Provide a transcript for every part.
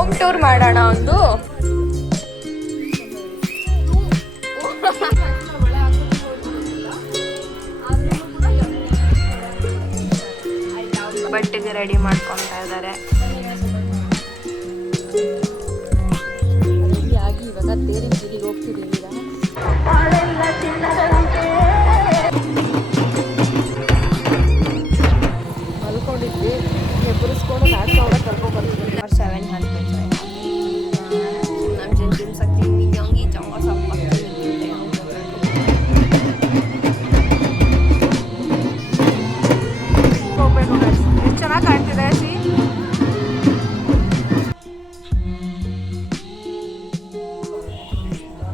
Home tour ಮಾಡೋಣ ಒಂದು. ಬಟ್ಟೆಗೆ ರೆಡಿ ಮಾಡ್ಕೊತಾ ಇದ್ದಾರೆ. ಆಗಿ ಇವಾಗ ತೇರಿನ ಬೀದಿಗೆ ಹೋಗ್ತಿದ್ದೀವಿ. ಮಲ್ಕೊಂಡಿದ್ವಿ, ಎಬ್ಬರಿಸ್ಕೊಂಡು 4,000 ಕರ್ಕೊಂಡ್ಬರ್ತೀವಿ. 700 nam jin jin sakti minyangi janga sappa ಹೋಗ್ಬೇಕು ಗೈಸ್. ಎಷ್ಟು ಚೆನ್ನಾಗಿ ಕಾಣ್ತಿದೆ ಸಿ.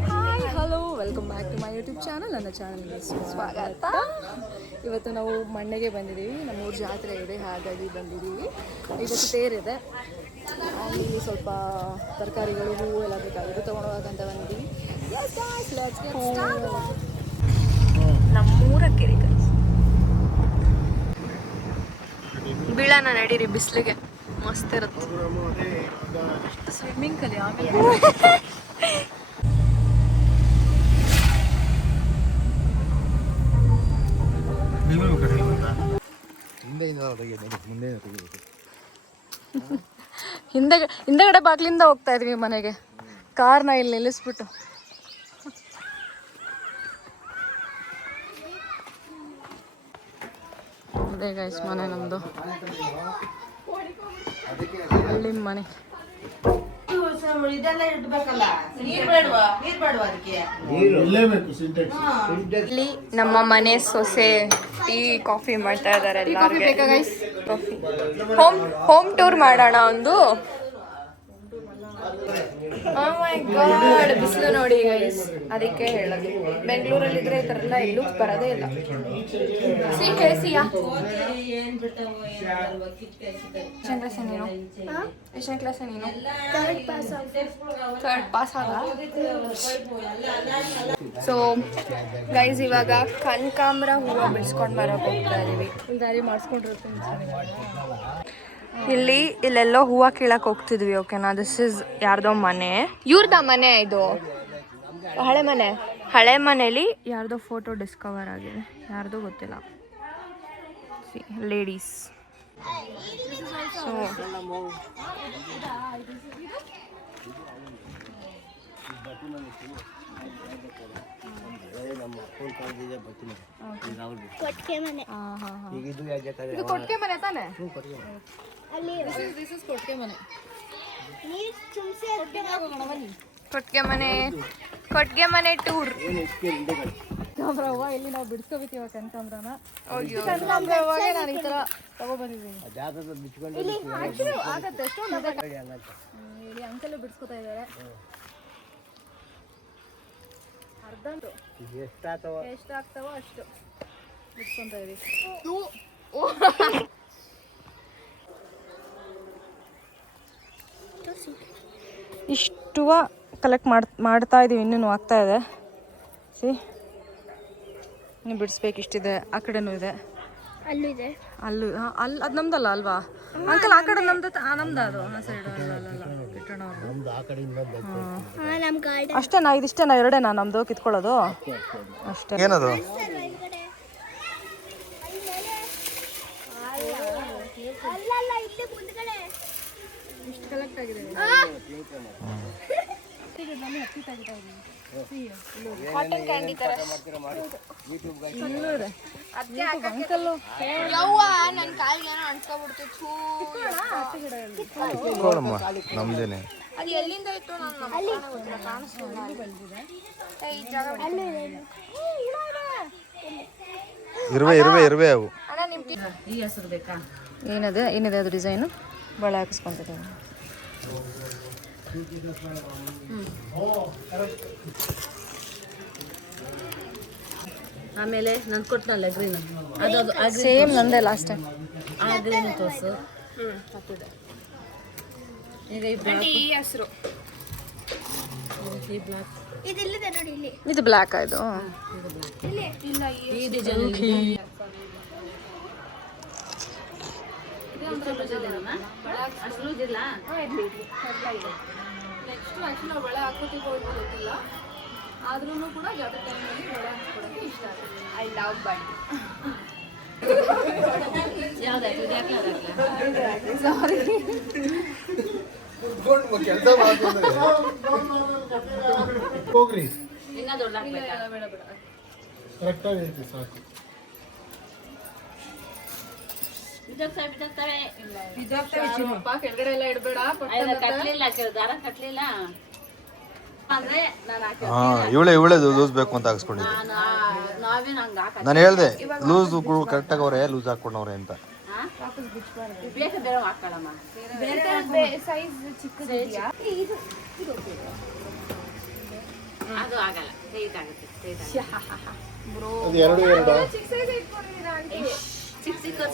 Hi hello, welcome back to my YouTube channel. ನನ್ನ ಚಾನಲ್ಗೆ ಸ್ವಾಗತ. ಇವತ್ತು ನಾವು ಮಣ್ಣೆಗೆ ಬಂದಿದ್ದೀವಿ. ನಮ್ಮೂರ ಜಾತ್ರೆ ಇದೆ, ಹಾಗಾಗಿ ಬಂದಿದ್ದೀವಿ. ಇವತ್ತು ತೇರಿದೆ. ಇಲ್ಲಿ ಸ್ವಲ್ಪ ತರಕಾರಿಗಳು, ಹೂವು ಎಲ್ಲ ಬೇಕಾಗಿದೆ, ತೊಗೊಂಡೋಗಂತ ಬಂದಿದ್ದೀವಿ. ನಮ್ಮೂರ ಕೆರೆ ಬೀಳನ ನಡೀರಿ, ಬಿಸಿಲಿಗೆ ಮಸ್ತ್ ಇರುತ್ತೆ. ಸ್ವಿಮ್ಮಿಂಗ್ ಕಲಿ ಆಮೇಲೆ ಹಿಂದೆಗಡೆ ಬಾಗ್ಲಿಂದ ಹೋಗ್ತಾ ಇದ್ವಿ ಮನೆಗೆ. ಕಾರ್ನ ಇಲ್ಲಿ ನಿಲ್ಲಿಸ್ಬಿಟ್ಟು. ಅದೇ ಗೈಸ್ ಮನೆ ನಮ್ದು, ಹಳ್ಳಿ ಮನೆ. ಇಲ್ಲಿ ನಮ್ಮ ಮನೆ ಸೊಸೆ ಟೀ ಕಾಫಿ ಮಾಡ್ತಾ ಇದಾರೆ. ಹೋಮ್ ಟೂರ್ ಮಾಡೋಣ ಒಂದು. ಗಾಡ್ ಬಿಸಿಲು ನೋಡಿ ಗೈಸ್, ಅದಕ್ಕೆ ಹೇಳೋದು. ಬೆಂಗಳೂರಲ್ಲಿ ಇದ್ರೆ ಈ ಥರ ಎಲ್ಲ ಎಲ್ಲೂ ಬರೋದೇ ಇಲ್ಲ. ಸಿ ಕೇಳಿಸಿಯಾ ಎಷ್ಟನೇ ಕ್ಲಾಸ್ ನೀನು? ಎಷ್ಟನೇ ಕ್ಲಾಸ್ ನೀನು? ಥರ್ಡ್ ಪಾಸ್ ಆಗ. ಸೊ ಗೈಸ್ ಇವಾಗ ಕನಕಾಂಬರ ಹೂವು ಬಿಡಿಸ್ಕೊಂಡು ಬರೋಕೆ ಹೋಗ್ತಾ ಇದೀವಿ. ದಾರಿ ಮಾಡಿಸ್ಕೊಂಡಿರುತ್ತೆ. ಇಲ್ಲೆಲ್ಲೋ ಹೂವು ಕೀಳಕ್ಕೆ ಹೋಗ್ತಿದ್ವಿ. ಓಕೆನಾ, ದಿಸ್ ಇಸ್ ಯಾರ್ದೋ ಮನೆ, ಇವ್ರದ ಮನೆ ಇದು. ಹಳೆ ಮನೇಲಿ ಯಾರ್ದೋ ಫೋಟೋ ಡಿಸ್ಕವರ್ ಆಗಿದೆ, ಯಾರ್ದೋ ಗೊತ್ತಿಲ್ಲ. ಲೇಡೀಸ್. ಸೊ ಕೊಟ್ಟಿಗೆ ಮನೆ ತಾನೆ? ಕೊಟ್ಟಿಗೆ ಮನೆ ಟೂರ್. ಕನಕಾಂಬ್ರವ್ವ ಇಲ್ಲಿ ನಾವು ಬಿಡಿಸ್ಕೋಬೇಕಿವ ಕನಕಾಂಬ್ರನ. ಕನಕಾಂಬ್ರವ್ವಾಗೆ ನಾನು ಈ ಥರ ತಗೊಬಂದಿದ್ದೀನಿ. ಆಗತ್ತೆ ಎಷ್ಟೊಂದು ಇಲ್ಲಿ ಅಂಕಲ್ ಬಿಡಿಸ್ಕೊತಾ ಇದ್ದಾರೆ. ಅರ್ಧಂಟು ಎಷ್ಟಾಗ್ತಾವೋ ಅಷ್ಟು ಬಿಡಿಸ್ಕೊಂತ ಇದೀವಿ. ಇಷ್ಟುವ ಕಲೆಕ್ಟ್ ಮಾಡ್ತಾ ಇದೀವಿ, ಇನ್ನೂ ಆಗ್ತಾ ಇದೆ. ಸಿ ಇನ್ನು ಬಿಡಿಸ್ಬೇಕು. ಇಷ್ಟಿದೆ, ಆ ಕಡೆನೂ ಇದೆ, ಅಲ್ಲೂ ಇದೆ, ಅಲ್ಲೂ. ಅಲ್ಲಿ ಅದು ನಮ್ದಲ್ಲ ಅಲ್ವಾ ಅಂಕಲ್? ಆ ಕಡೆ ನಮ್ದು, ನಮ್ದು ಅದು ಆ ಸೈಡ್ ಅಷ್ಟೇನಾ? ಇದಿಷ್ಟೇನಾ? ಎರಡೇನಾ ನಮ್ದು ಕಿತ್ಕೊಳ್ಳೋದು? ಅಷ್ಟೇ. ಏನದು? ಇಷ್ಟು ಕಲೆಕ್ಟ್ ಆಗಿದೆ. ನಮ್ದೇನೆ ಇರುವೆ ಅವು. ಏನಿದೆ ಅದು ಡಿಸೈನು? ಬಳೆ ಹಾಕಿಸ್ಕೊಂತಿದ್ದೇವೆ. ಆಮೇಲೆ ನಂದು ಕೊಟ್ಟನಲ್ಲ ಗ್ರೀನ್, ಅದು ಸೇಮ್ ನಂದೇ ಲಾಸ್ಟ್ ಟೈಮ್. ಆ ಗ್ರೀನ್ ತೋರಿಸು. ಈಗ ಈ ಹೆಸರು ಈ ಬ್ಲಾಕ್ ಇದು ಬ್ಲ್ಯಾಕ್ ಆಯ್ತು. ಈ ಡಿಸೈನ್ ನೆಕ್ಸ್ಟ್ ಆ್ಯಕ್ಚುಲಿ ನಾವು ಬಳೆ ಹಾಕೋತಿಗೋ ಗೊತ್ತಿಲ್ಲ, ಆದ್ರೂ ಕೂಡ ಜಾತ್ರೆ ಟೈಮಲ್ಲಿ ಬಳೆ ಹಾಕ್ಕೊಡೋಕ್ಕೆ ಇಷ್ಟ ಆಗುತ್ತೆ. ಐ ಲವ್ ಬಳೆ. ಸಾರಿ, ಹೋಗ್ರಿ ಬೇಡ ಬೇಡ. ಕರೆಕ್ಟಾಗಿ ಐತಿ ಸಾಕು. ಅಪ್ಪ ಕೆಳಗಡೆ ಎಲ್ಲ ಇಡಬೇಡ, ಅಂದ್ರೆ ನಾನು ಇವಳೇ ಲೂಸ್ ಬೇಕು ಅಂತ ಹಾಕ್ಸ್ಕೊಂಡಿದ್ದೆ. ನಾನು ಹೇಳ್ದೆ ಲೂಸ್ ಕರೆಕ್ಟಾಗಿ ಅವ್ರೆ ಲೂಸ್ ಹಾಕೊಂಡವ್ರೆ ಅಂತ. ಅದು ಆಗಲ್ಲ, ಟೈಟ್ ಆಗುತ್ತೆ. ಅದು ಎರಡು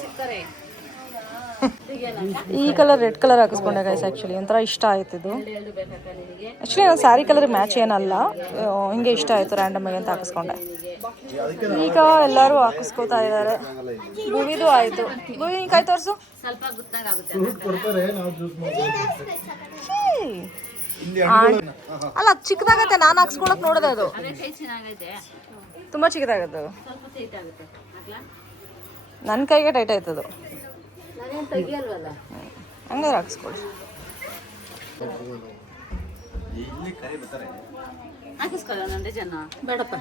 ಸಿಕ್ಕರೆ ಈ ಕಲರ್ ರೆಡ್ ಕಲರ್ ಹಾಕಿಸ್ಕೊಂಡೆ ಗೈಸ್. ಆ್ಯಕ್ಚುಲಿ ಒಂಥರ ಇಷ್ಟ ಆಯ್ತು ಇದು. ಆ್ಯಕ್ಚುಲಿ ನಾನು ಸ್ಯಾರಿ ಕಲರ್ ಮ್ಯಾಚ್ ಏನಲ್ಲ, ಹಿಂಗೆ ಇಷ್ಟ ಆಯಿತು ರ್ಯಾಂಡಮ್ ಆಗಿ ಅಂತ ಹಾಕಿಸ್ಕೊಂಡೆ. ಈಗ ಎಲ್ಲರೂ ಹಾಕಿಸ್ಕೋತಾ ಇದ್ದಾರೆ. ಭೂವಿದು ಆಯಿತು. ಭೂವಿ ನೀನು ಕೈ ತೋರಿಸು. ಸ್ವಲ್ಪ ಗೊತ್ತಾಗುತ್ತೆ. ಕೊಡ್ತಾರೆ, ನಾವು ಜ್ಯೂಸ್ ಅಲ್ಲ ಚಿಕ್ಕದಾಗತ್ತೆ, ನಾನು ಹಾಕ್ಸ್ಕೊಳಕ್ ನೋಡಿದೆ ಅದು ಅದೇ ಕೈ ಚೆನ್ನಾಗೈತೆ, ತುಂಬ ಚಿಕ್ಕದಾಗತ್ತೆ. ಸ್ವಲ್ಪ ಟೈಟ್ ಆಗುತ್ತೆ. ನನ್ನ ಕೈಗೆ ಟೈಟ್ ಆಯ್ತದು. ನಾನೇನು ತೆಗಿಯಲ್ವಲ್ಲ, ಹಂಗಾದ್ರೆ ಹಾಕಿಸ್ಕೊಳ್ಳಿ. ಹಾಕಿಸ್ಕೊಳ್ಳ ನನ್ನ ಜನ ಬೇಡಪ್ಪ,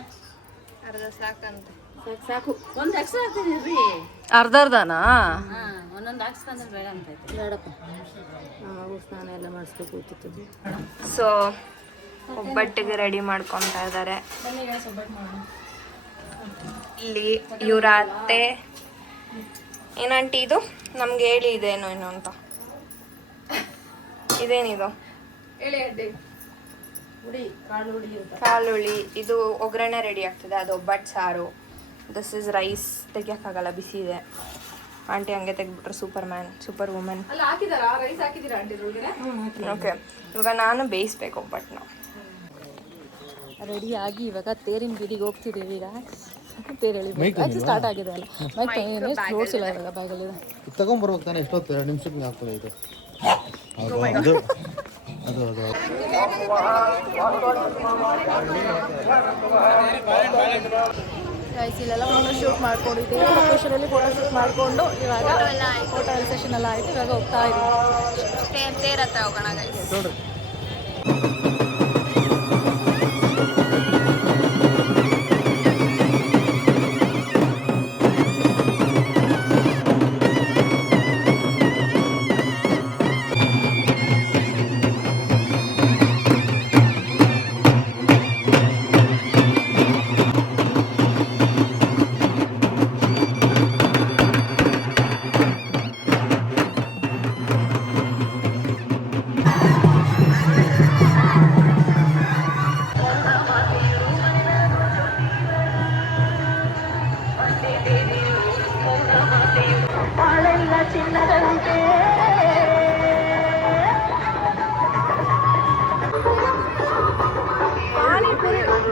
ಅರ್ಧ ಸಾಕಂತ. ಸಾಕು. ಒಂದು ಎಕ್ಸ್ಟ್ರಾ ಹಾಕ್ತೀನಿ ರೀ, ಅರ್ಧನಾ? ಒಂದೊಂದು ಹಾಕ್ಸ್ಕೊಂಡ್ರೆ ಬೇಡ ಅಂತ ಬೇಡಪ್ಪ. ನಾವು ಸ್ನಾನ ಎಲ್ಲ ಮಾಡಿಸ್ಬೇಕು ಕೂತಿದ್ದು. ಸೊ ಒಬ್ಬಟ್ಟಿಗೆ ರೆಡಿ ಮಾಡ್ಕೊತಾ ಇದ್ದಾರೆ. ಇಲ್ಲಿ ಇವರ ಅತ್ತೆ ಏನಂಟಿ ಇದು ನಮ್ಗೆ ಹೇಳಿ ಇದೇನು ಏನು ಅಂತ. ಇದೇನಿದು? ಕಾಳುಳಿ. ಇದು ಒಗ್ಗರಣೆ ರೆಡಿ ಆಗ್ತದೆ, ಅದು ಒಬ್ಬಟ್ಟು ಸಾರು. This is rice. ತೆಗಿಯೋಕ್ಕಾಗಲ್ಲ, ಬಿಸಿ ಇದೆ. ಆಂಟಿ ಹಂಗೆ ತೆಗ್ಬಿಟ್ರೆ ಸೂಪರ್ ವುಮೆನ್. ಅಲ್ಲ ಹಾಕಿದಾರಾ ರೈಸ್ ಹಾಕಿದ್ದೀರಾ ಆಂಟಿ ಒಳಗಡೆ? ಓಕೆ, ಇವಾಗ ನಾನು ಬೇಯಿಸ್ಬೇಕು ಒಬ್ಬಟ್ಟನ್ನ. ರೆಡಿಯಾಗಿ ಇವಾಗ ತೇರಿನ ಬೀದಿಗೆ ಹೋಗ್ತಿದ್ದೀವಿ. ಈಗ ತೇರು ಎಳಿಬೇಕು, ಸ್ಟಾರ್ಟ್ ಆಗಿದೆ ಅಲ್ಲ. ಮೈಕ್ ನೋಡ್ಸಿಲ್ಲ ಇವಾಗ ಬ್ಯಾಗಲ್ಲಿದೆ. ತಗೊಂಡ್ಬರ್ಬೇಕು ತಾನೆ, ಎಷ್ಟೊತ್ತು 2 ನಿಮಿಷಕ್ಕೆ ಹಾಕ್ತದೆ ಇದು. ಅದು ಅದು ಅದು ಇಲ್ಲೆಲ್ಲ ಫೋಟೋ ಶೂಟ್ ಮಾಡ್ಕೊಂಡಿದ್ದೀವಿ. ಲೊಕೇಶನಲ್ಲಿ ಫೋಟೋ ಶೂಟ್ ಮಾಡಿಕೊಂಡು ಇವಾಗ ಫೋಟೋ ಸೆಷನ್ ಎಲ್ಲ ಆಯಿತು. ಇವಾಗ ಹೋಗ್ತಾ ಇದ್ದೀವಿ ತೇರ್ ಹತ್ರ ಹೋಗೋಣ ಗೈಸ್. ನೋಡ್ರಿ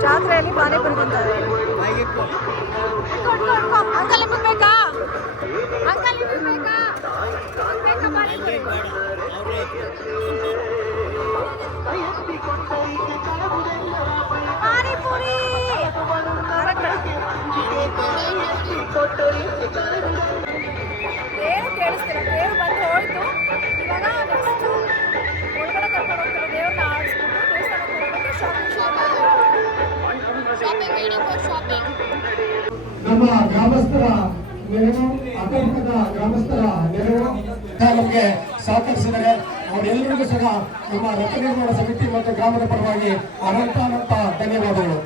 ಜಾತ್ರೆಯಲ್ಲಿ ಪಾನಿಪುರಿ ತಿಂತಾರೆ. ಅಂಕಲ್ ನಿಮಗೆ ಬೇಕಾ? ಅಂಕಲ್ ನಿಮಗೆ ಬೇಕಾ? ಪಾನಿಪುರಿ ಏನು ಕೇಳಿಸ್ತೀರ? ದೇವ್ರು ಬಂದು ಹೋಯ್ತು. ಇವಾಗ ನೆಕ್ಸ್ಟ್ ಒಳಗಡೆ ಕರ್ಕೊಂಡು ಹೋಗ್ತಾರೆ. ದೇವ್ರನ್ನ ಆಡಿಸ್ಬಿಟ್ಟು ದೇವಸ್ಥಾನಕ್ಕೆ ಹೋಗ್ಬಿಟ್ಟು ಶಾಪಿಂಗ್. ನಮ್ಮ ಗ್ರಾಮಸ್ಥರ ನೆರವು, ಅಕ್ಕಪಕ್ಕದ ಗ್ರಾಮಸ್ಥರ ನೆರವು ನಮಗೆ ಸಹಕರಿಸಿದರೆ ಅವರೆಲ್ಲರಿಗೂ ಸಹ ನಮ್ಮ ರಥ ನಿರ್ಮಾಣ ಸಮಿತಿ ಮತ್ತು ಗ್ರಾಮದ ಪರವಾಗಿ ಅನಂತ ಧನ್ಯವಾದಗಳು.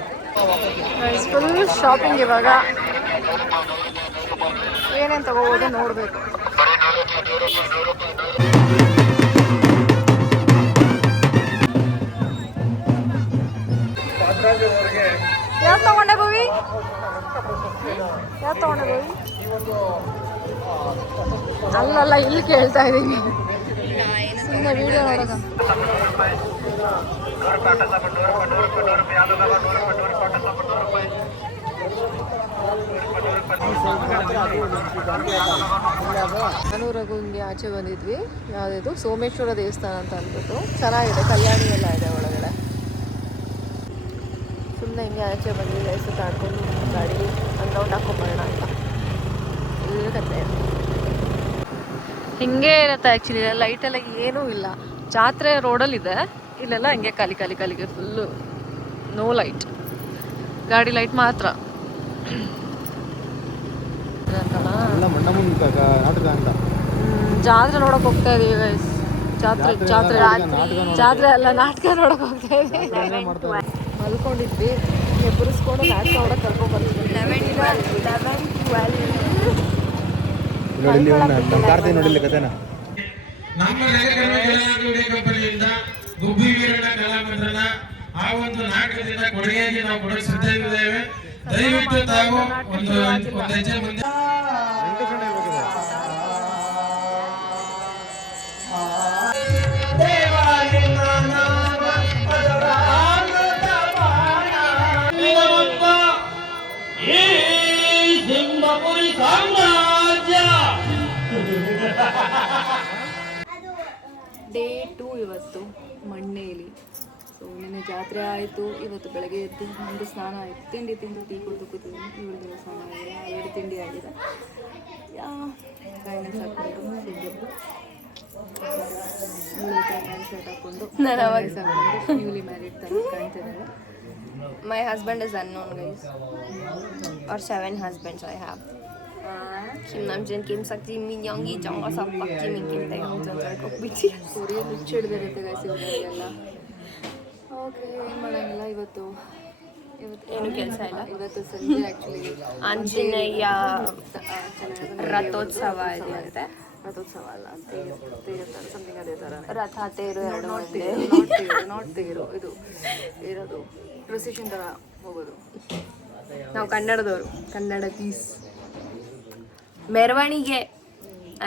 Full shopping. ಇವಾಗ ಏನೇನು ತಗೋಬೋದು ನೋಡಬೇಕು. ಯಾವ್ದು ತಗೊಂಡೆ ಭೂವಿ? ಯಾವ್ದು ತಗೊಂಡೆ ಭೂವಿ? ಅಲ್ಲಲ್ಲ, ಇಲ್ಲಿ ಕೇಳ್ತಾ ಇದ್ದೀನಿ. ಸುಮ್ಮನೆ ವಿಡಿಯೋ ನೋಡೋದು. ನಾನು ರಘು ಹಿಂಗೆ ಆಚೆ ಬಂದಿದ್ವಿ. ಯಾವುದಿದು ಸೋಮೇಶ್ವರ ದೇವಸ್ಥಾನ ಅಂತ ಅಂದ್ಬಿಟ್ಟು ಚೆನ್ನಾಗಿದೆ, ಕಲ್ಯಾಣಿ ಎಲ್ಲ ಇದೆ ಒಳಗಡೆ. ಸುಮ್ಮನೆ ಹಿಂಗೆ ಆಚೆ ಬಂದಿದ್ವಿ, ಸುತ್ತಾಡ್ಕೊಂಡು ಗಾಡಿ ಒಂದು ರೌಂಡ್ ಹಾಕೊಂಬರೋಣ ಅಂತ. ಇಲ್ಲೇ ಕತೆ ಹಿಂಗೆ ಇರುತ್ತೆ ಆ್ಯಕ್ಚುಲಿ. ಲೈಟೆಲ್ಲ ಏನೂ ಇಲ್ಲ. ಜಾತ್ರೆ ರೋಡಲ್ಲಿದೆ, ಇಲ್ಲೆಲ್ಲ ಹಿಂಗೆ ಕಲಿಗೆ ಫುಲ್ಲು ನೋ ಲೈಟ್, ಗಾಡಿ ಲೈಟ್ ಮಾತ್ರ. ಜಾತ್ರೆ ನೋಡಕ್ ಹೋಗ್ತಾ ಇದೀವಿ ಗೈಸ್. ಜಾತ್ರೆ ಅಲ್ಲ, ನಾಟಕ ನೋಡಕ್ ಹೋಗ್ತಾ ಇದೀವಿ. ಮಲ್ಕೊಂಡಿದ್ವಿ, ಎಬ್ಬರಿಸ್ಕೊಂಡು ನಾಟಕ ನೋಡಕ್ ಕರ್ಕೊಂಡ್ ಬರ್ತೀವಿ. 11, 12 ನಮ್ಮ ಕಂಪನಿಯಿಂದ ಗುಬ್ಬಿ ವೀರಣ್ಣ ಕಲಾಮಂದಿರನ ಆ ಒಂದು ನಾಟಕದಿಂದ ಕೊಡುಗೆಯಾಗಿ ನಾವು ಕೊಡಲು ಸಿದ್ಧವಿದ್ದೇವೆ. ದಯವಿಟ್ಟು ತಾವು ಒಂದು ಹೆಜ್ಜೆ ಮುಂದೆ. ಡೇ 2 ಇವತ್ತು ಮಣ್ಣೇಲಿ. ಸೊ ನಿನ್ನೆ ಜಾತ್ರೆ ಆಯಿತು. ಇವತ್ತು ಬೆಳಗ್ಗೆ ಎದ್ದು ನಮ್ಮದು ಸ್ನಾನ ಆಯಿತು, ತಿಂಡಿ ತಿಂದು ಟೀ ಕುಡಿದು ಕೂತಿದ್ದೀನಿ. ಇವಳಿಗೆ ಸ್ನಾನ ಆಗಿದೆ, ಎರಡು ತಿಂಡಿ ಆಗಿದೆ. ಗೈನೆಸ್ ಹಾಕ್ಕೊಂಡು ಪ್ಯಾಂಟ್ ಶರ್ಟ್ ಹಾಕ್ಕೊಂಡು ನ್ಯೂಲಿ ಮ್ಯಾರಿಡ್ ಥರ ಕಾಣ್ತಿದ್ದಾರೆ. My husband is unknown, guys. Or 7 husbands I have. Kim Namjoon, Kim Sakji, Min Yoongi, Jong Suk, Park Ji Min, Kim Tae Young, Jung Jae Kook, BTS. Surya ಹಿಡಿದಿರುತ್ತೆ guys ಇವರಿಗೆಲ್ಲ. Okay, ಏನು ಮಾಡೋಂಗಿಲ್ಲ. ಇವತ್ತು ಏನು ಕೆಲಸ ಇಲ್ಲ. ಇವತ್ತು ಸಂಜೆ ಆ್ಯಕ್ಚುಲಿ ಆಂಜನೇಯ ರಥೋತ್ಸವ ಇದೆ ಅಂತೆ. ರಥೋತ್ಸವ ಅಲ್ಲ, ತೇರು ಸಮಥಿಂಗ್ ಅದೇ ಥರ. ರಥ ತೇರು ಎರಡು ನಾಟ್ ತೇರು, ಇದು ಇರೋದು ಪ್ರೊಸೆಷನ್ ಥರ ಹೋಗೋದು. ನಾವು ಕನ್ನಡದವರು, ಕನ್ನಡ ಪೀಸ್ ಮೆರವಣಿಗೆ.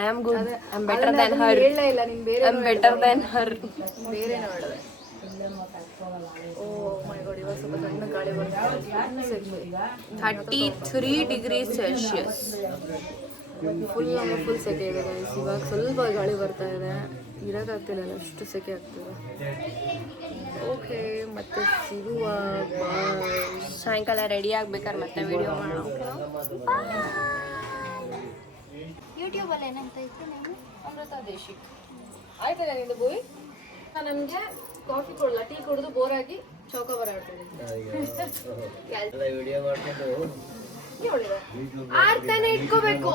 I am good, I am better than her. ಇಲ್ಲ ನೀನು ಬೇರೆ I am better than her. ಬೇರೆ ನೋಡಿದೆ. ಓ ಮೈ ಗಾಡ್, ಇವಾಗ ಸ್ವಲ್ಪ ಸಣ್ಣ ಗಾಳಿ ಬರ್ತಾ 33 degrees Celsius. ಫುಲ್ ಸೆಕೆ ಇದೆ ಗೈಸ್. ಇವಾಗ ಸ್ವಲ್ಪ ಗಾಳಿ ಬರ್ತಾ ಇದೆ, ಇರೋಕ್ಕಾಗ್ತಿಲ್ಲ, ಅಷ್ಟು ಸೆಕೆ ಆಗ್ತಿದೆ. ಓಕೆ, ಮತ್ತೆ ಸಿಗುವ. ಸಾಯಂಕಾಲ ರೆಡಿ ಆಗ್ಬೇಕಾದ್ರೆ ಮತ್ತೆ ವಿಡಿಯೋ ಮಾಡೋಣ. ಯೂಟ್ಯೂಬಲ್ಲಿ ಏನಂತ ಇತ್ತು ನಾನು ಅಮೃತ ದೇಶಿಕ್ ಆಯ್ತಾ ನಿಂದು ಬೋಯ್? ನಮಗೆ ಕಾಫಿ ಕೊಡಲ್ಲ, ಟೀ ಕುಡಿದು ಬೋರಾಗಿ ಚೌಕಾಬಾರ ಆಡ್ತೀನಿ. ಆರ್ತಾನೆ ಇಟ್ಕೋಬೇಕು.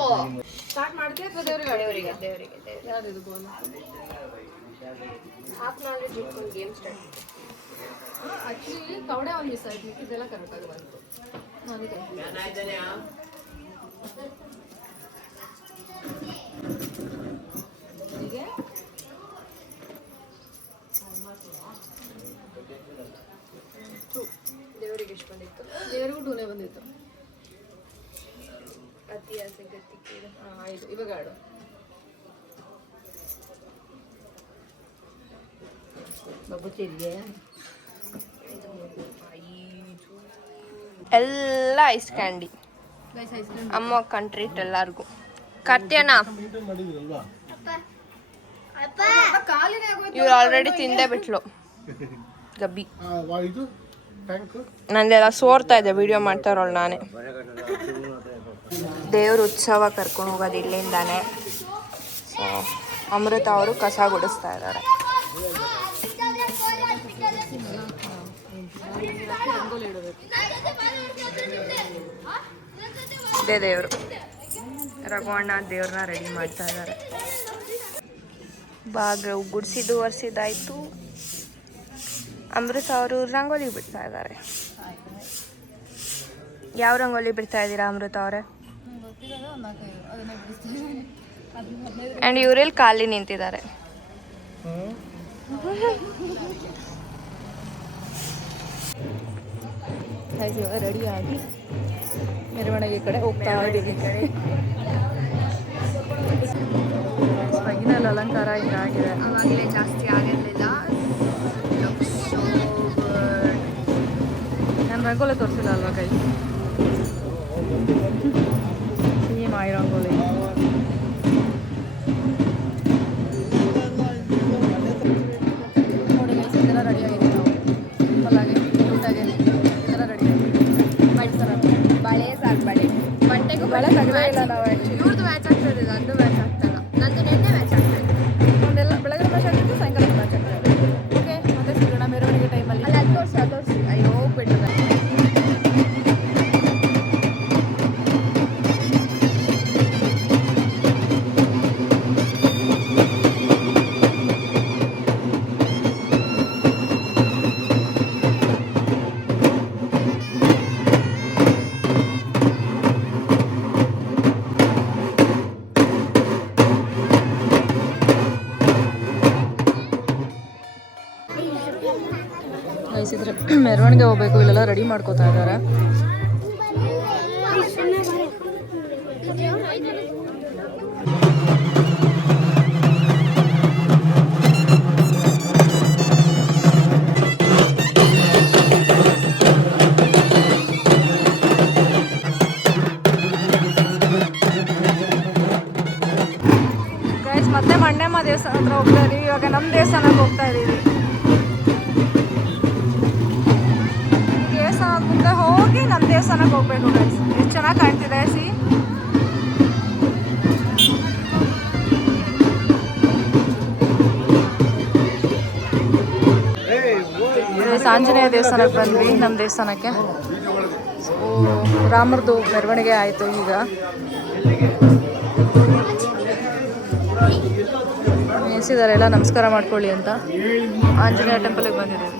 ಸ್ಟಾರ್ಟ್ ಮಾಡ್ತೀವಿ ಅಥವಾ ದೇವರಿಗೆ? ಯಾವ್ದು ಬೋಲ್? ಹಾಫ್ ನಾಲೆಜ್ ಇಟ್ಕೊಂಡು ಗೇಮ್ ಸ್ಟಾರ್ಟ್. ಆ್ಯಕ್ಚುಲಿ ಕವಡೆ ಒಂದು ಮಿಸ್ ಆಯ್ತು, ಇದೆಲ್ಲ ಕರೆಕ್ಟಾಗಿ ಬಂತು. ನನಗೆ ಹೀಗೆ ದೇವರಿಗೆ ಎಷ್ಟು ಬಂದಿತ್ತು? ದೇವರಿಗೂ 2 ಬಂದಿತ್ತು. ಅತಿ ಆಸೆ ಗತಿ. ಆಯಿತು, ಇವಾಗ ಆಡು. ಎಲ್ಲ ಐಸ್ ಕ್ಯಾಂಡಿ ಅಮ್ಮ ಕಂಟ್ರೀಟ್ ಎಲ್ಲರಿಗೂ. ಕತ್ಯನ ಇವ್ರು ಆಲ್ರೆಡಿ ತಿಂದೇ ಬಿಟ್ಲು ಗಬ್ಬಿ. ನಂದೆಲ್ಲ ಸೋರ್ತಾ ಇದೆ ವಿಡಿಯೋ ಮಾಡ್ತಾ ಇರೋಳು ನಾನೇ. ದೇವ್ರ ಉತ್ಸವ ಕರ್ಕೊಂಡು ಹೋಗೋದು ಇಲ್ಲಿಂದಾನೆ. ಸೊ ಅಮೃತ ಅವರು ಕಸ ಗುಡಿಸ್ತಾ ಇದ್ದಾರೆ. ಇದೇ ದೇವರು. ರಘುವಣ್ಣ ದೇವ್ರನ್ನ ರೆಡಿ ಮಾಡ್ತಾ ಇದ್ದಾರೆ. ಬಾಗ್ಲು ಗುಡಿಸಿದ್ದು ಒರೆಸಿದ್ದಾಯ್ತು. ಅಮೃತ ಅವರು ರಂಗೋಲಿ ಬಿಡ್ತಾ ಇದ್ದಾರೆ. ಯಾವ ರಂಗೋಲಿ ಬಿಡ್ತಾ ಇದ್ದೀರಾ ಅಮೃತ ಅವರೇ? ಆ್ಯಂಡ್ ಇವರಲ್ಲಿ ಖಾಲಿ ನಿಂತಿದ್ದಾರೆ. ರೆಡಿ ಆಗಿ ಮೆರವಣಿಗೆ ಕಡೆ ಹೋಗ್ತಾ ಇದ್ದೀವಿ. ಫೈನಲ್ ಅಲಂಕಾರ ಹಿಂಗಾಗಿದೆ. ಅವಾಗಲೇ ಜಾಸ್ತಿ ಆಗಿರಲಿಲ್ಲ. ನಾನು ರಂಗೋಲಿ ತೋರಿಸಿಲ್ಲ ಅಲ್ವಾ ಕೈ? ಈ ಮಾಯಿ ರಂಗೋಲಿ. ನೋಡಿ ಗೈಸ್, ಇದೆಲ್ಲ ರೆಡಿ ಆಗಿದೆ. ನಾವು ಸಿಂಪಲ್ಲಾಗಿ ಕ್ಯೂಟಾಗಿ ಈ ಥರ ರೆಡಿ ಆಗಿದೆ. ಬಳೆ ಸಾಕು, ಬಳೆ ಬಟ್ಟೆಗೂ ಬಳೆ ತೆಗೆದೇ ಇಲ್ಲ ನಾವು ಆ್ಯಕ್ಚುಲಿ. ಇವ್ರದ್ದು ಮ್ಯಾಚ್ ಆಗ್ತದೆ, ನಂದು ಮ್ಯಾಚ್ ಆಗ್ತಲ್ಲ. ನಂದು ನೆನ್ನೆ ಮ್ಯಾಚ್ ಆಗ್ತದೆ. ಒಂದೆಲ್ಲ ಬೆಳಗ್ಗೆ ಮ್ಯಾಚ್ ಆಗ್ತಿತ್ತು, ಸಾಯಂಕಾಲ ಮ್ಯಾಚ್ ಆಗ್ತದೆ. ಓಕೆ, ಮತ್ತೆ ಸಿಗೋಣ ಮೆರವಣಿಗೆ ಟೈಮಲ್ಲಿ. ಅಲ್ಲ ಅದು ತೋರಿಸಿ ಅಯ್ಯೋ ಹೋಗ್ಬಿಡ್ತದೆ. ಗೈಸಿದ್ರೆ ಮೆರವಣಿಗೆ ಹೋಗ್ಬೇಕು, ಇಲ್ಲೆಲ್ಲ ರೆಡಿ ಮಾಡ್ಕೋತಾ ಇದ್ದಾರೆ. ಗೈಸ್, ಮತ್ತೆ ಮಣ್ಣೆಮ್ಮ ದೇವಸ್ಥಾನ ಹತ್ರ ಹೋಗ್ತಾ ಇದೀವಿ. ಇವಾಗ ನಮ್ಮ ದೇವಸ್ಥಾನಕ್ಕೆ ಹೋಗ್ತಾ ಇದೀವಿ. ದೇವಸ್ಥಾನದ ಮುಂದೆ ಹೋಗಿ ನಮ್ಮ ದೇವಸ್ಥಾನಕ್ಕೆ ಹೋಗ್ಬೇಕು ಗೈಸ್. ಎಷ್ಟು ಚೆನ್ನಾಗಿ ಕಾಣ್ತಿದೆ ಸಿ. ಆಂಜನೇಯ ದೇವಸ್ಥಾನಕ್ಕೆ ಬಂದ್ವಿ, ನಮ್ಮ ದೇವಸ್ಥಾನಕ್ಕೆ. ರಾಮರದು ಮೆರವಣಿಗೆ ಆಯಿತು. ಈಗ ನಿಲ್ಸಿದ್ದಾರೆ ಎಲ್ಲ ನಮಸ್ಕಾರ ಮಾಡ್ಕೊಳ್ಳಿ ಅಂತ. ಆಂಜನೇಯ ಟೆಂಪಲ್ಗೆ ಬಂದಿದ್ದೀವಿ.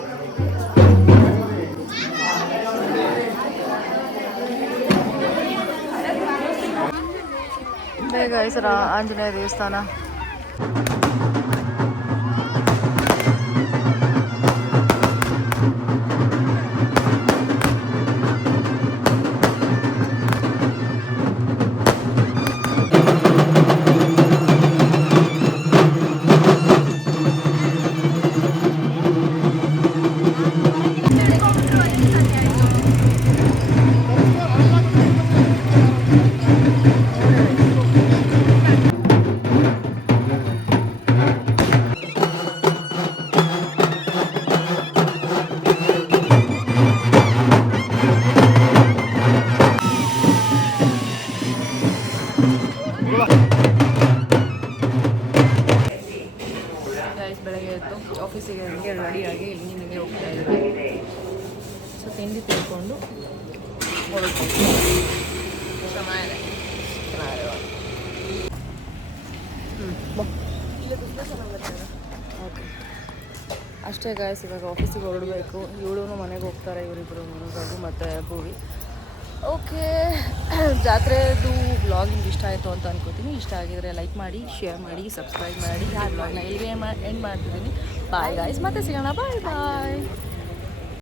ಬೇಗ ಹೆಸರ ಆಂಜನೇಯ ದೇವಸ್ಥಾನ. ಬೆಳಗ್ಗೆ ಎದ್ದು ಆಫೀಸಿಗೆ ಹಂಗೆ ರೆಡಿಯಾಗಿ ಇಲ್ಲಿ ಹೋಗ್ತಾ ಇದ್ದೀವಿ. ಸೊ ತಿಂಡಿ ತಿಳ್ಕೊಂಡು ಹೊರಡ್ತೀವಿ. ಓಕೆ, ಅಷ್ಟೇ ಗಾಯ್ಸ್. ಇವಾಗ ಆಫೀಸಿಗೆ ಹೊರಡಬೇಕು. ಇವಳು ಮನೆಗೆ ಹೋಗ್ತಾರೆ, ಇವರಿಬ್ಬರು ರಘು ಮತ್ತು ಭೂವಿ. ಓಕೆ, ಜಾತ್ರೆದು ವ್ಲಾಗ್ ನಿಮ್ಗೆ ಇಷ್ಟ ಆಯಿತು ಅಂತ ಅನ್ಕೋತೀನಿ. ಇಷ್ಟ ಆಗಿದರೆ ಲೈಕ್ ಮಾಡಿ, ಶೇರ್ ಮಾಡಿ, ಸಬ್ಸ್ಕ್ರೈಬ್ ಮಾಡಿ. ಆ ವ್ಲಾಗ್ನ ಇಲ್ಲಿಗೆ ಎಂಡ್ ಮಾಡ್ತಿದ್ದೀನಿ. ಬಾಯ್ ಗಾಯ್ಸ್, ಮತ್ತೆ ಸಿಗೋಣ. ಬಾಯ್ ಬಾಯ್.